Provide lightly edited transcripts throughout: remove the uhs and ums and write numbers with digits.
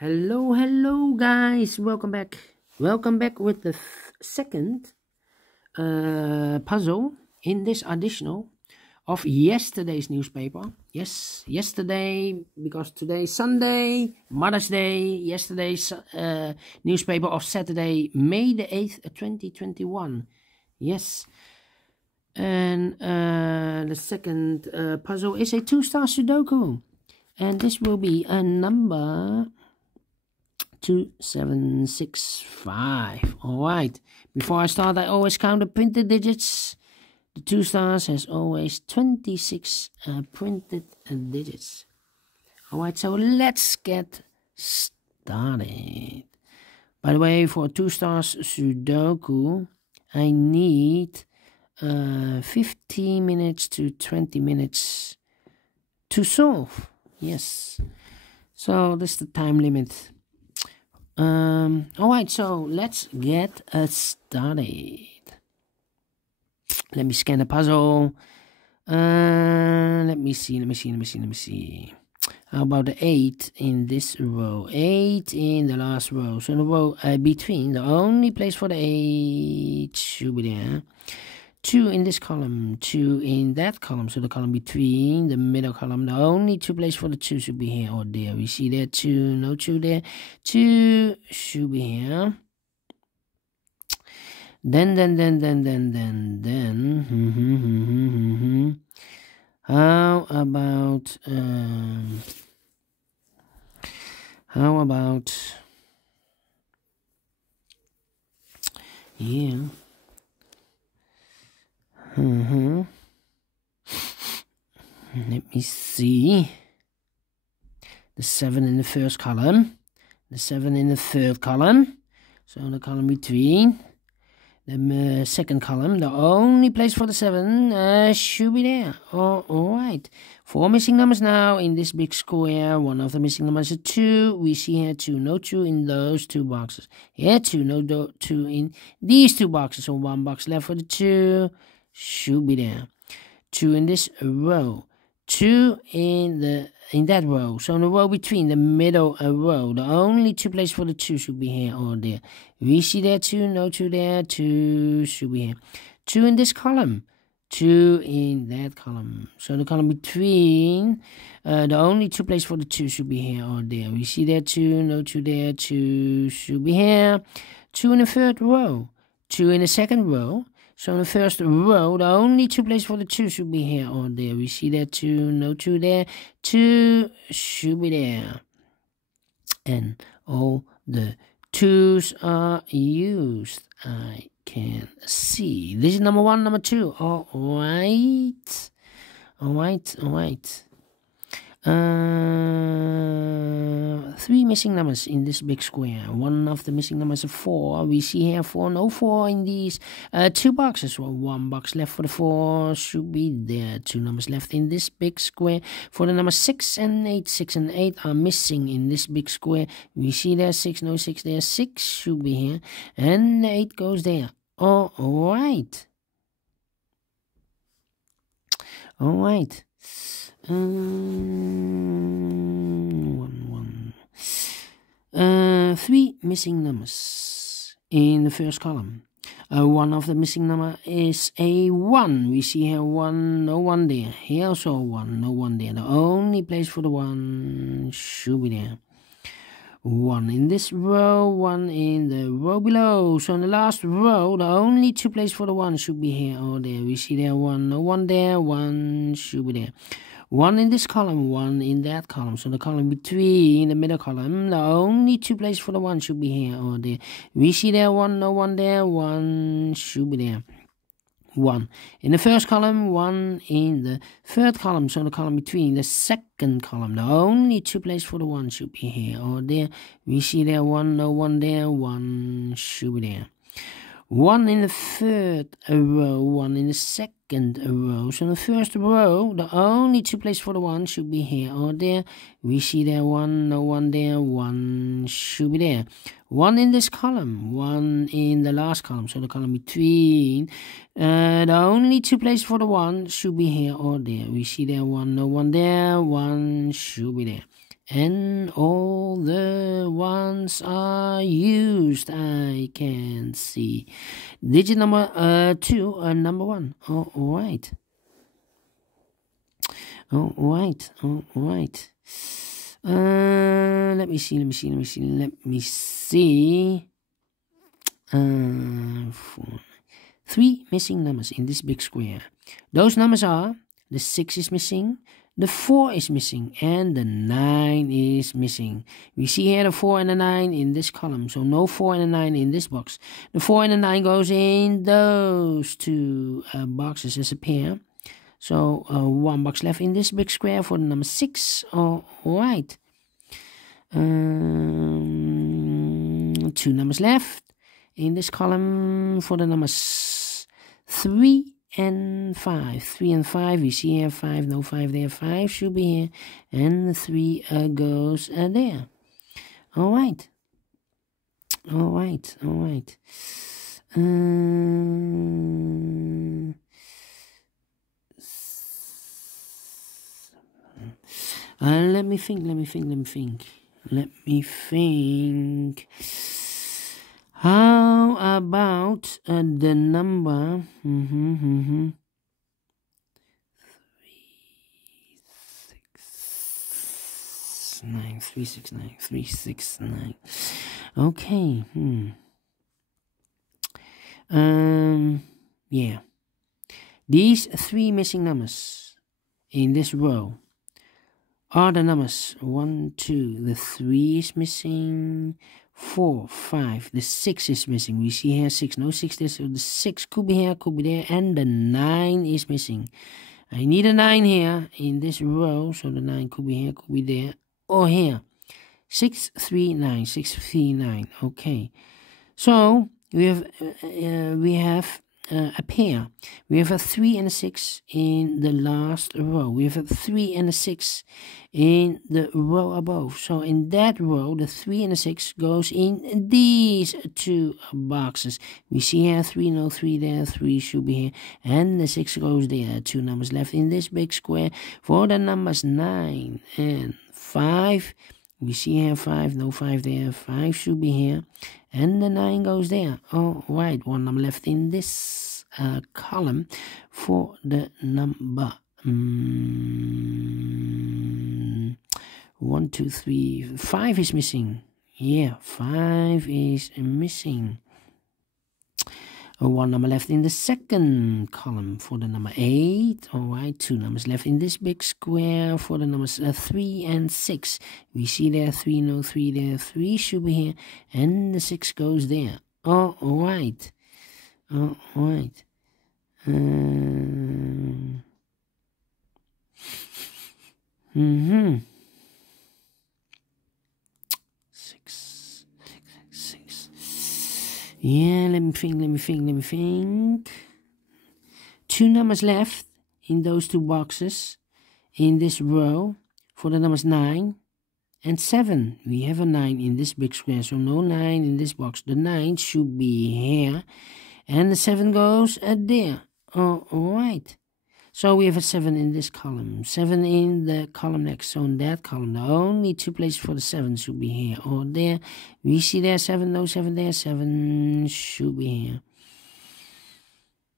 Hello guys, welcome back with the second puzzle in this additional of yesterday's newspaper. Yes, yesterday, because today's Sunday, Mother's Day. Yesterday's newspaper of Saturday, May the 8th 2021. Yes. And the second puzzle is a 2 Stars Sudoku, and this will be a number 2765. Alright, before I start, I always count the printed digits. The 2 stars has always 26 printed digits. Alright, so let's get started. By the way, for 2 stars Sudoku, I need 15 minutes to 20 minutes to solve. Yes, so this is the time limit. Alright, so let's get started. Let me scan the puzzle. Let me see. How about the 8 in this row? 8 in the last row. So the row between, the only place for the 8 should be there. 2 in this column, 2 in that column, so the column between, the middle column, the only 2 places for the 2 should be here or there. We see there 2, no 2 there, 2 should be here. Then, how about, yeah. Let me see. The 7 in the first column, the 7 in the third column, so the column between, the second column, the only place for the 7 should be there. Alright, 4 missing numbers now in this big square. One of the missing numbers is 2. We see here 2, no 2 in those 2 boxes. Here 2, no 2 in these 2 boxes. So 1 box left for the 2. Should be there. 2 in this row, 2 in that row. So in the row between, the middle row, the only 2 places for the 2 should be here or there. We see there 2, no 2 there, 2 should be here. 2 in this column, 2 in that column. So the column between, the only 2 places for the 2 should be here or there. We see there 2, no 2 there, 2 should be here. 2 in the third row, 2 in the second row. So in the first row, the only 2 places for the 2 should be here or there. We see that 2, no 2 there, 2 should be there. And all the 2s are used. I can see. This is number 1, number 2. Alright. 3 missing numbers in this big square. One of the missing numbers is 4. We see here 4, no 4 in these 2 boxes. Well, 1 box left for the 4 should be there. 2 numbers left in this big square. For the numbers 6 and 8, 6 and 8 are missing in this big square. We see there 6, no 6 there, 6 should be here, and the 8 goes there. Alright. 3 missing numbers in the first column. One of the missing number is a 1. We see here 1, no 1 there. Here also 1, no 1 there. The only place for the 1 should be there. 1 in this row, 1 in the row below. So in the last row, the only 2 places for the 1 should be here or there. We see there 1, no 1 there, 1 should be there. 1 in this column, 1 in that column. So the column between, the middle column, the only 2 places for the 1 should be here or there. We see there 1, no 1 there, 1 should be there. 1 in the first column, 1 in the third column. So the column between, the second column, the only 2 places for the 1 should be here or there. We see there 1, no 1 there, 1 should be there. 1 in the third row, 1 in the second row. So in the first row, the only 2 places for the 1 should be here or there. We see there 1, no 1 there, 1 should be there. 1 in this column, 1 in the last column, so the column between. The only 2 places for the 1 should be here or there. We see there 1, no 1 there, 1 should be there. And all the ones are used. I can see digit number 2 and number 1. All right. All right. All right. Let me see. 3 missing numbers in this big square. Those numbers are the 6 is missing, the 4 is missing, and the 9 is missing. We see here the 4 and the 9 in this column, so no 4 and the 9 in this box. The 4 and the 9 goes in those 2 boxes as a pair. So 1 box left in this big square for the number 6. All right. 2 numbers left in this column for the numbers 3 and 5. 3 and 5, we see here 5, no 5 there, 5 should be here, and the 3 goes there. All right. All right. All right. Let me think. How about the number 369. Okay. Yeah. These 3 missing numbers in this row are the numbers 1, 2, the 3 is missing, 4, 5, the 6 is missing. We see here 6, no 6 there, so the 6 could be here, could be there, and the 9 is missing. I need a 9 here in this row, so the 9 could be here, could be there, or here. 6, 3, 9, 6, 3, 9. Okay, so we have a pair. We have a 3 and a 6 in the last row. We have a 3 and a 6 in the row above. So in that row, the 3 and the 6 goes in these 2 boxes. We see here 3, no 3 there, 3 should be here, and the 6 goes there. 2 numbers left in this big square for the numbers 9 and 5. We see here 5, no 5 there, 5 should be here, and the 9 goes there. All right, 1 number left in this column for the number 1, 2, 3, 5 is missing. Yeah, 5 is missing. 1 number left in the second column for the number 8. All right, 2 numbers left in this big square for the numbers 3 and 6. We see there 3, no 3 there, 3 should be here, and the 6 goes there. All right. All right. 6. Yeah, let me think. 2 numbers left in those 2 boxes in this row for the numbers 9 and 7. We have a 9 in this big square, so no 9 in this box. The 9 should be here, and the 7 goes there. All right. So we have a 7 in this column, 7 in the column next. So in that column, the only 2 places for the 7 should be here or there. We see there 7, no 7 there, 7 should be here.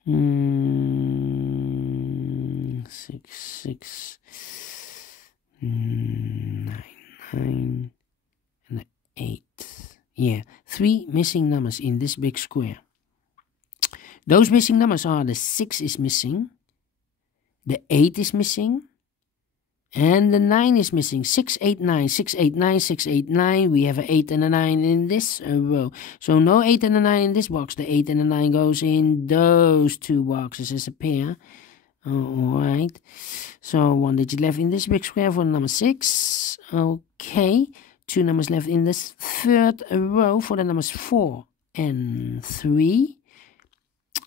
6, 9, and 8. Yeah, 3 missing numbers in this big square. Those missing numbers are the 6 is missing, the 8 is missing, and the 9 is missing. 6, 8, 9, 6, 8, 9, 6, 8, 9. We have an 8 and a 9 in this row. So no 8 and a 9 in this box. The 8 and the 9 goes in those 2 boxes as a pair. Alright. So 1 digit left in this big square for number 6. Okay. 2 numbers left in this third row for the numbers 4 and 3.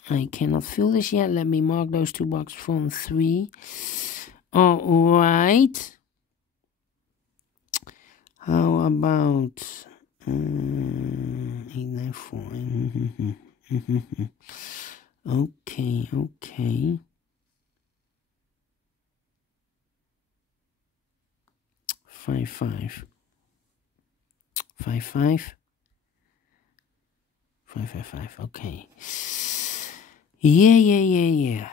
I cannot fill this yet. Let me mark those 2 boxes from 3. All right. How about 8, 9, 4? Okay. 5, 5. 5, 5. 5, 5, 5. Okay. Yeah.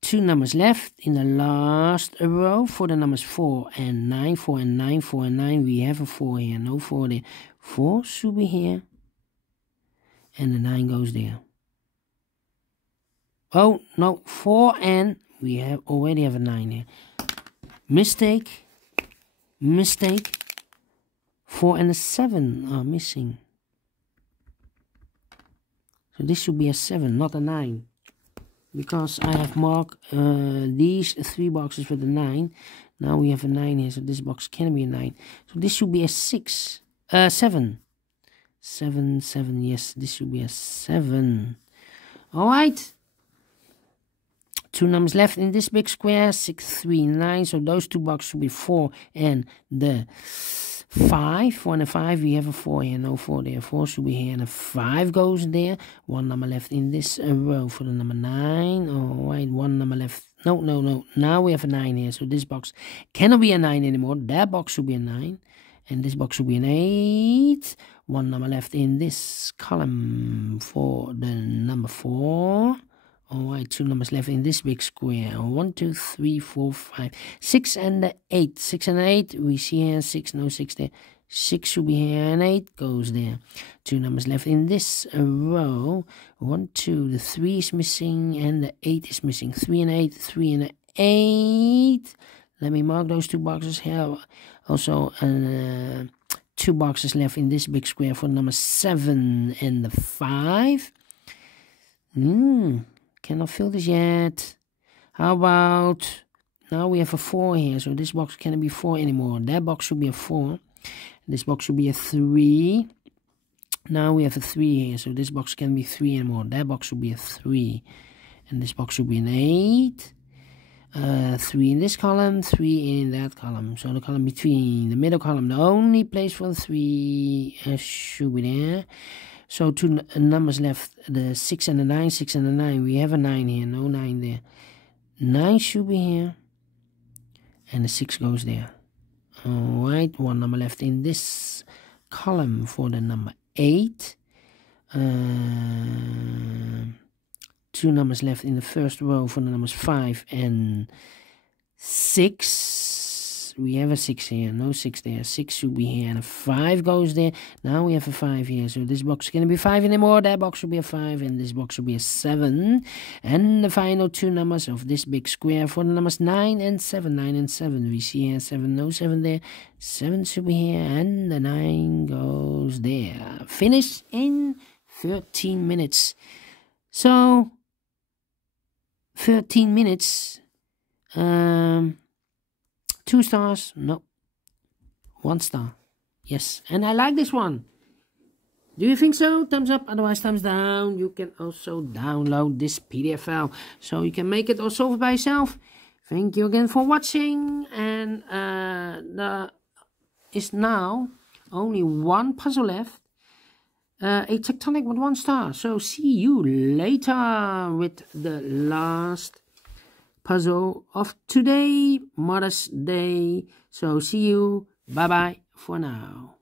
2 numbers left in the last row for the numbers 4 and 9. 4 and 9, 4 and 9. We have a 4 here, no 4 there. 4 should be here. And the 9 goes there. Oh, no, 4 and we already have a 9 here. Mistake. 4 and a 7 are missing. So this should be a 7, not a 9. Because I have marked these 3 boxes with a 9. Now we have a 9 here, so this box can be a 9. So this should be a 6. 7. 7, 7, yes, this should be a 7. Alright. 2 numbers left in this big square, 6, 3, 9. So those 2 boxes should be 4 and the 5. 4 and a 5. We have a 4 here, no 4 there. 4 should be here and a 5 goes there. 1 number left in this row for the number 9. Alright, 1 number left. No. Now we have a 9 here. So this box cannot be a 9 anymore. That box should be a 9. And this box should be an 8. 1 number left in this column for the number 4. Alright, 2 numbers left in this big square. 1, 2, 3, 4, 5, 6 and the 8. 6 and 8. We see here 6, no 6 there. 6 should be here and 8 goes there. 2 numbers left in this row. 1, 2, the 3 is missing and the 8 is missing. 3 and 8, 3 and 8. Let me mark those 2 boxes here. Also, 2 boxes left in this big square for number 7 and the 5. Cannot fill this yet. How about, now we have a 4 here, so this box cannot be 4 anymore. That box should be a 4. This box should be a 3. Now we have a 3 here, so this box can't be 3 anymore. That box should be a 3. And this box should be an 8. 3 in this column, 3 in that column. So the column between the middle column, the only place for the 3 should be there. So 2 numbers left, the 6 and the 9, 6 and the 9. We have a 9 here, no 9 there. 9 should be here. And the 6 goes there. Alright, 1 number left in this column for the number 8. 2 numbers left in the first row for the numbers 5 and 6. We have a 6 here, no 6 there. 6 should be here and a 5 goes there. Now we have a 5 here, so this box is going to be 5 anymore. That box should be a 5 and this box should be a 7. And the final 2 numbers of this big square for the numbers 9 and 7. 9 and 7. We see here 7, no 7 there. 7 should be here and the 9 goes there. Finished in 13 minutes. So 13 minutes. 2 stars, no. 1 star, yes. And I like this one. Do you think so? Thumbs up, otherwise thumbs down. You can also download this PDF file, so you can make it or solve it by yourself. Thank you again for watching. And there is now only 1 puzzle left. A tectonic with 1 star. So see you later with the last puzzle of today, Mother's Day. So see you. Bye bye for now.